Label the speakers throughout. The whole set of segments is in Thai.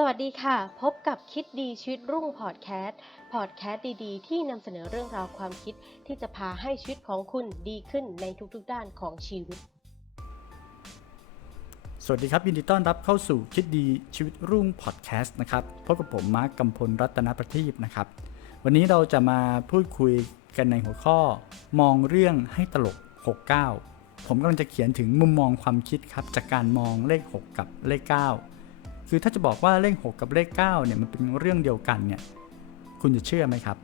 Speaker 1: สวัสดีค่ะ พบกับคิดดีชีวิตรุ่งพอดแคสต์พอดแคสต์ดีๆ ที่นำเสนอเรื่องราวความคิดที่จะพาให้ชีวิตของคุณดีขึ้นในทุกๆด้านของชีวิต
Speaker 2: สวัสดีครับ ยินดีต้อนรับเข้าสู่คิดดีชีวิตรุ่งพอดแคสต์นะครับพบกับผมมาร์กกำพลรัตนประทีปนะครับ วันนี้เราจะมาพูดคุยกันในหัวข้อ มองเรื่องให้ตลก 69 ผมกำลังจะเขียนถึงมุมมองความคิดครับจากการมองเลข 6 กับเลข 9 คือถ้าจะบอกว่าเลข 6 กับเลข9เนี่ยมันเป็นเรื่องเดียวกันเนี่ยคุณจะเชื่อไหมครับ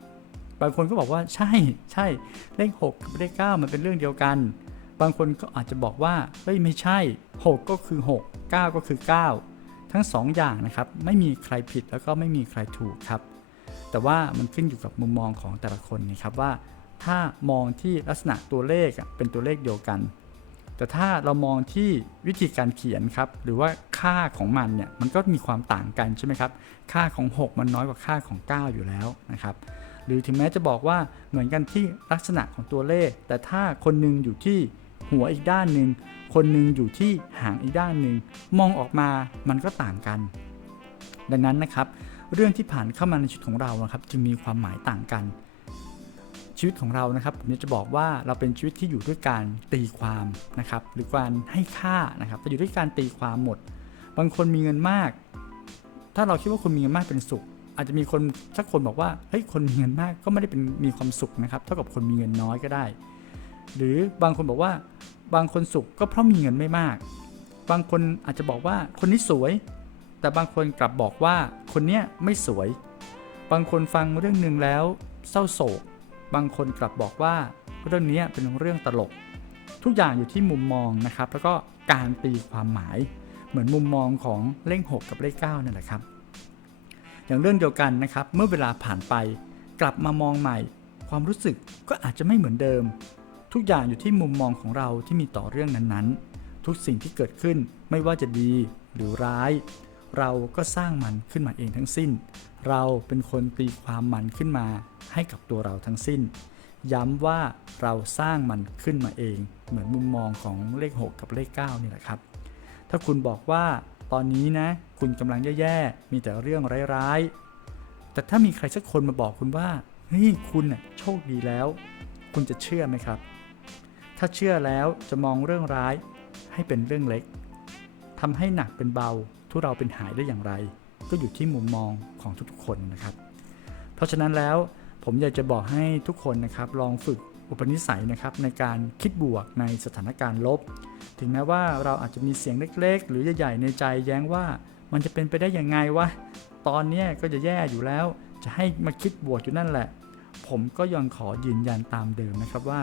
Speaker 2: บางคนก็บอกว่าใช่ใช่เลข 6 กับเลข 9 มันเป็นเรื่องเดียวกัน บางคนก็อาจจะบอกว่าเฮ้ยไม่ใช่ 6 ก็คือ 6 9 ก็คือ 9 ทั้ง 2 อย่างนะครับไม่มีใครผิดแล้วก็ไม่มีใครถูกครับ แต่ว่ามันขึ้นอยู่กับมุมมองของแต่ละคนนะครับว่าถ้ามองที่ลักษณะตัวเลขเป็นตัวเลขเดียวกัน แต่ถ้าเรามองที่วิธีการเขียนครับ หรือว่าค่าของมันเนี่ยมันก็มีความต่างกันใช่ไหมครับ ค่าของ 6 มันน้อยกว่าค่าของ 9 อยู่แล้วนะครับหรือถึงแม้จะบอกว่าเหมือนกันที่ลักษณะของตัวเลข แต่ถ้าคนหนึงอยู่ที่หัวอีกด้านหนึ่งคนหนึงอยู่ที่หางอีกด้านหนึ่งมองออกมามันก็ต่างกัน ดังนั้นนะครับ เรื่องที่ผ่านเข้ามาในชีวิตของเรานะครับ จึงมีความหมายต่างกัน ชีวิตของเรานะครับผมจะบอกว่าเราเป็นชีวิตที่อยู่ด้วยการตีความนะครับหรือการให้ค่านะครับแต่อยู่ด้วยการตีความหมด บางคนมีเงินมาก ถ้าเราคิดว่าคนมีเงินมากเป็นสุข อาจจะมีคนสักคนบอกว่าเฮ้ยคนมีเงินมากก็ไม่ได้เป็นมีความสุขนะครับเท่ากับคนมีเงินน้อยก็ได้ หรือบางคนบอกว่าบางคนสุขก็เพราะมีเงินไม่มาก บางคนอาจจะบอกว่าคนนี้สวย แต่บางคนกลับบอกว่าคนเนี้ยไม่สวย บางคนฟังเรื่องหนึ่งแล้วเศร้าโศก บางคนกลับบอกว่าเรื่องนี้เป็นเรื่องตลก ทุกอย่างอยู่ที่มุมมองนะครับ แล้วก็การตีความหมาย เหมือนมุมมองของเลข 6 กับเลข9นั่นแหละครับ อย่างเรื่องเดียวกันนะครับ เมื่อเวลาผ่านไป กลับมามองใหม่ ความรู้สึกก็อาจจะไม่เหมือนเดิม ทุกอย่างอยู่ที่มุมมองของเราที่มีต่อเรื่องนั้นๆ ทุกสิ่งที่เกิดขึ้นไม่ว่าจะดีหรือร้าย เราก็สร้างมันขึ้นมาเองทั้งสิ้น เราเป็นคนตีความมันขึ้นมา ให้กับตัวเราทั้งสิ้น ย้ำว่าเราสร้างมันขึ้นมาเอง เหมือนมุมมองของเลข 6 กับเลข 9 นี่แหละครับ ถ้าคุณบอกว่าตอนนี้นะ คุณกำลังแย่ๆ มีแต่เรื่องร้ายๆ แต่ถ้ามีใครสักคนมาบอกคุณว่าเฮ้ยคุณน่ะโชคดีแล้ว คุณจะเชื่อไหมครับ ถ้าเชื่อแล้วจะมองเรื่องร้ายให้เป็นเรื่องเล็กทำให้หนักเป็นเบา ทุเราเป็นหายได้อย่างไร ก็อยู่ที่มุมมองของทุกๆคนนะครับ เพราะฉะนั้นแล้ว ผมอยากจะบอกให้ทุกคนนะครับลองฝึกอุปนิสัยนะครับในการคิดบวกในสถานการณ์ลบ ถึงแม้ว่าเราอาจจะมีเสียงเล็ก ๆ หรือใหญ่ๆในใจแย้งว่ามันจะเป็นไปได้ยังไงวะตอนนี้ก็จะแย่อยู่แล้ว จะให้มาคิดบวกอยู่นั่นแหละ ผมก็ยังขอยืนยันตามเดิมนะครับว่า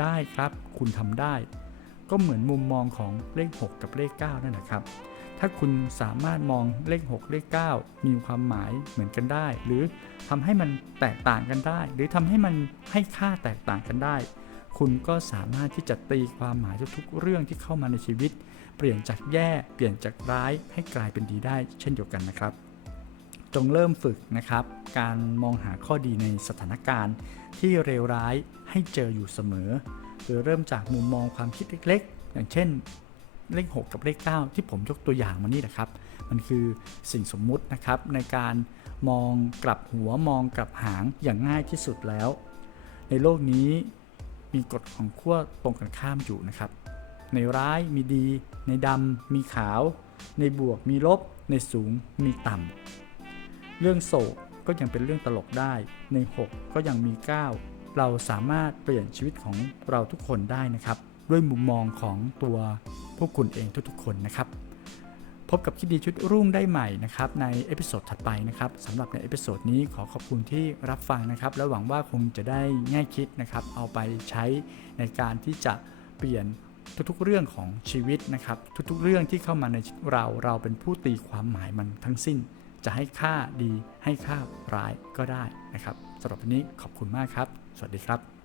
Speaker 2: ได้ครับคุณทำได้ ก็เหมือนมุมมองของเลข 6 กับเลข 9 นั่นแหละครับ ถ้าคุณสามารถมองเลข 6 เลข 9 มีความหมายเหมือนกันได้ หรือทำให้มันแตกต่างกันได้ หรือทำให้มันให้ค่าแตกต่างกันได้ คุณก็สามารถที่จะตีความหมายทุกๆเรื่องที่เข้ามาในชีวิต เปลี่ยนจากแย่เปลี่ยนจากร้ายให้กลายเป็นดีได้ เช่นเดียวกันนะครับ จงเริ่มฝึกนะครับ การมองหาข้อดีในสถานการณ์ ที่เลวร้ายให้เจออยู่เสมอ โดยเริ่มจากมุมมองความคิดเล็กๆ อย่างเช่น เลข 6 กับเลข 9 ที่ผมยกตัวอย่างมานี่นะครับ มันคือสิ่งสมมุตินะครับในการมองกลับหัวมองกลับหางอย่างง่ายที่สุดแล้ว ในโลกนี้มีกฎของขั้วตรงกันข้ามอยู่นะครับ ในร้ายมีดี ในดำมีขาว ในบวกมีลบ ในสูงมีต่ำเรื่องโศกก็ยังเป็นเรื่องตลกได้ ใน 6 ก็ยังมี 9 เราสามารถเปลี่ยนชีวิตของเราทุกคนได้นะครับ ด้วยมุมมองของตัวพวกคุณเองทุกๆ คนนะครับพบกับคิดดีชุดรุ่งได้ใหม่นะครับในเอพิโซดถัดไปนะครับสำหรับในเอพิโซดนี้ขอขอบคุณที่รับฟังนะครับ และหวังว่าคงจะได้แง่คิดนะครับ เอาไปใช้ในการที่จะเปลี่ยนทุกๆเรื่องของชีวิตนะครับ ทุกๆเรื่องที่เข้ามาในเราเราเป็นผู้ตีความหมายมันทั้งสิ้น จะให้ค่าดีให้ค่าร้ายก็ได้นะครับสำหรับวันนี้ขอบคุณมากครับ สวัสดีครับ